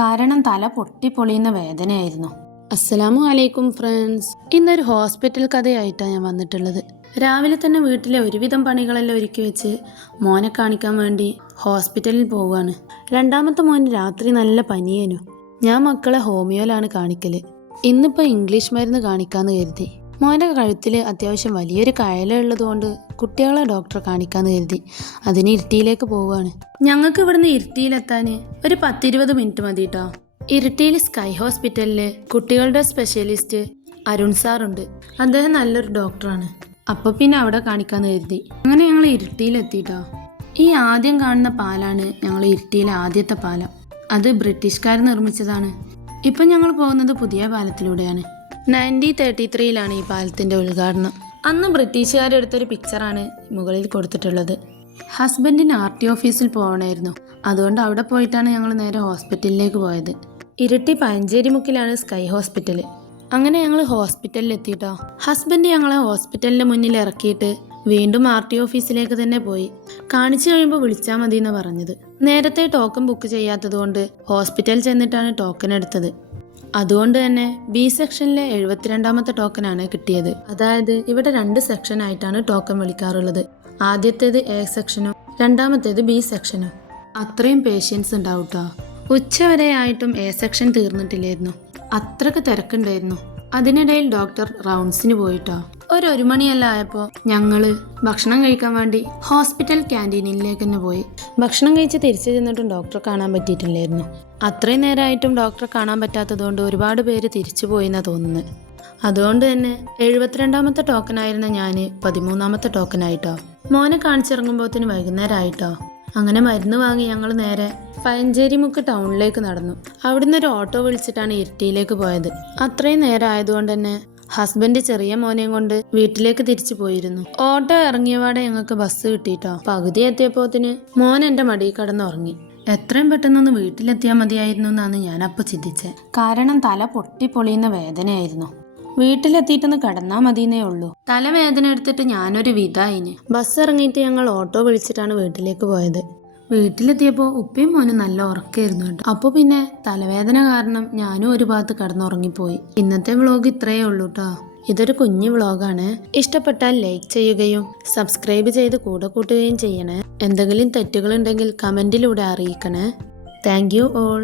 കാരണം തല പൊട്ടിപ്പൊളിയുന്ന വേദനയായിരുന്നു. അസ്സലാമു അലൈക്കും ഫ്രണ്ട്സ്. ഇന്നൊരു ഹോസ്പിറ്റൽ കഥയായിട്ടാണ് ഞാൻ വന്നിട്ടുള്ളത്. രാവിലെ തന്നെ വീട്ടിലെ ഒരുവിധം പണികളെല്ലാം ഒരുക്കി വെച്ച് മോനെ കാണിക്കാൻ വേണ്ടി ഹോസ്പിറ്റലിൽ പോവുകയാണ്. രണ്ടാമത്തെ മോന് രാത്രി നല്ല പനിയേനു. ഞാൻ മക്കളെ ഹോമിയോയിലാണ് കാണിക്കൽ. ഇന്നിപ്പോൾ ഇംഗ്ലീഷ് മരുന്ന് കാണിക്കാന്ന് കരുതി. മോന്റെ കഴുത്തിൽ അത്യാവശ്യം വലിയൊരു കയലുള്ളതുകൊണ്ട് കുട്ടികളെ ഡോക്ടറെ കാണിക്കാന്ന് കരുതി. അതിന് ഇരിട്ടിയിലേക്ക് പോവുകയാണ്. ഞങ്ങൾക്ക് ഇവിടുന്ന് ഇരിട്ടിയിലെത്താൻ ഒരു പത്തിരുപത് മിനിറ്റ് മതി കേട്ടോ ഇരിട്ടിയിൽ സ്കൈ ഹോസ്പിറ്റലിൽ കുട്ടികളുടെ സ്പെഷ്യലിസ്റ്റ് അരുൺ സാറുണ്ട് അദ്ദേഹം നല്ലൊരു ഡോക്ടറാണ് അപ്പോൾ പിന്നെ അവിടെ കാണിക്കാന്ന് കരുതി. അങ്ങനെ ഞങ്ങൾ ഇരിട്ടിയിലെത്തിട്ടോ. ഈ ആദ്യം കാണുന്ന പാലാണ് ഞങ്ങൾ ഇരിട്ടിയിലെ ആദ്യത്തെ പാലം. അത് ബ്രിട്ടീഷുകാർ നിർമ്മിച്ചതാണ്. ഇപ്പം ഞങ്ങൾ പോകുന്നത് പുതിയ പാലത്തിലൂടെയാണ്. നയന്റീൻ തേർട്ടി ത്രീയിലാണ് ഈ പാലത്തിന്റെ ഉദ്ഘാടനം. അന്ന് ബ്രിട്ടീഷുകാരെടുത്തൊരു പിക്ചറാണ് മുകളിൽ കൊടുത്തിട്ടുള്ളത്. ഹസ്ബൻഡിന് ആർ ടി ഓഫീസിൽ പോകണമായിരുന്നു. അതുകൊണ്ട് അവിടെ പോയിട്ടാണ് ഞങ്ങൾ നേരെ ഹോസ്പിറ്റലിലേക്ക് പോയത്. ഇരട്ടി പയഞ്ചേരി മുക്കിലാണ് സ്കൈ ഹോസ്പിറ്റൽ അങ്ങനെ ഞങ്ങൾ ഹോസ്പിറ്റലിൽ എത്തിയിട്ടോ ഹസ്ബൻഡ് ഞങ്ങളെ ഹോസ്പിറ്റലിന്റെ മുന്നിൽ ഇറക്കിയിട്ട് വീണ്ടും ആർ ടി ഓഫീസിലേക്ക് തന്നെ പോയി. കാണിച്ചു കഴിയുമ്പോൾ വിളിച്ചാൽ മതി എന്ന് പറഞ്ഞത്. നേരത്തെ ടോക്കൺ ബുക്ക് ചെയ്യാത്തതുകൊണ്ട് ഹോസ്പിറ്റൽ ചെന്നിട്ടാണ് ടോക്കൺ എടുത്തത്. അതുകൊണ്ട് തന്നെ ബി സെക്ഷനിലെ എഴുപത്തിരണ്ടാമത്തെ ടോക്കനാണ് കിട്ടിയത്. അതായത് ഇവിടെ രണ്ട് സെക്ഷൻ ആയിട്ടാണ് ടോക്കൺ വിളിക്കാറുള്ളത്. ആദ്യത്തേത് എ സെക്ഷനും രണ്ടാമത്തേത് ബി സെക്ഷനും അത്രയും പേഷ്യൻസ് ഉണ്ടാവും കേട്ടോ ഉച്ചവരെ ആയിട്ടും എ സെക്ഷൻ തീർന്നിട്ടില്ലായിരുന്നു. അത്രയ്ക്ക് തിരക്കുണ്ടായിരുന്നു. അതിനിടയിൽ ഡോക്ടർ റൗണ്ട്സിന് പോയിട്ടോ. ഒരു ഒരു മണിയെല്ലാം ആയപ്പോൾ ഞങ്ങൾ ഭക്ഷണം കഴിക്കാൻ വേണ്ടി ഹോസ്പിറ്റൽ ക്യാന്റീനിലേക്ക് തന്നെ പോയി. ഭക്ഷണം കഴിച്ച് തിരിച്ചു ചെന്നിട്ടും ഡോക്ടറെ കാണാൻ പറ്റിയിട്ടില്ലായിരുന്നു. അത്രയും നേരമായിട്ടും ഡോക്ടറെ കാണാൻ പറ്റാത്തതുകൊണ്ട് ഒരുപാട് പേര് തിരിച്ചു പോയി തോന്നുന്നു അതുകൊണ്ട് തന്നെ എഴുപത്തിരണ്ടാമത്തെ ടോക്കനായിരുന്ന ഞാൻ പതിമൂന്നാമത്തെ ടോക്കനായിട്ടോ. മോനെ കാണിച്ചിറങ്ങുമ്പോത്തിന് വൈകുന്നേരം ആയിട്ടോ അങ്ങനെ മരുന്ന് വാങ്ങി ഞങ്ങൾ നേരെ പയഞ്ചേരിമുക്ക് ടൗണിലേക്ക് നടന്നു. അവിടുന്ന് ഒരു ഓട്ടോ വിളിച്ചിട്ടാണ് ഇരിട്ടിയിലേക്ക് പോയത്. അത്രയും നേരം ആയതുകൊണ്ട് തന്നെ ഹസ്ബൻഡ് ചെറിയ മോനെയും കൊണ്ട് വീട്ടിലേക്ക് തിരിച്ചു പോയിരുന്നു. ഓട്ടോ ഇറങ്ങിയപാടെ ഞങ്ങൾക്ക് ബസ് കിട്ടിയിട്ടോ. പകുതി എത്തിയപ്പോത്തിന് മോൻ എന്റെ മടി കടന്ന് ഉറങ്ങി എത്രയും പെട്ടെന്നൊന്ന് വീട്ടിലെത്തിയാൽ മതിയായിരുന്നു എന്നാണ് ഞാൻ അപ്പോൾ ചിന്തിച്ചത് കാരണം തല പൊട്ടിപ്പൊളിയുന്ന വേദനയായിരുന്നു. വീട്ടിലെത്തിയിട്ടൊന്ന് കിടന്നാൽ മതിയെന്നേ ഉള്ളൂ. തലവേദന എടുത്തിട്ട് ഞാനൊരു വിധായിന് ബസ് ഇറങ്ങിയിട്ട് ഞങ്ങൾ ഓട്ടോ വിളിച്ചിട്ടാണ് വീട്ടിലേക്ക് പോയത്. വീട്ടിലെത്തിയപ്പോൾ ഉപ്പയും മോനും നല്ല ഉറക്കമായിരുന്നു കേട്ടോ. അപ്പോൾ പിന്നെ തലവേദന കാരണം ഞാനും ഒരു ഭാഗത്ത് കിടന്നുറങ്ങിപ്പോയി. ഇന്നത്തെ വ്ളോഗ് ഇത്രയേ ഉള്ളൂ കേട്ടോ ഇതൊരു കുഞ്ഞു വ്ളോഗാണ് ഇഷ്ടപ്പെട്ടാൽ ലൈക്ക് ചെയ്യുകയും സബ്സ്ക്രൈബ് ചെയ്ത് കൂടെ കൂട്ടുകയും ചെയ്യണേ. എന്തെങ്കിലും തെറ്റുകളുണ്ടെങ്കിൽ കമന്റിലൂടെ അറിയിക്കണേ. Thank you all.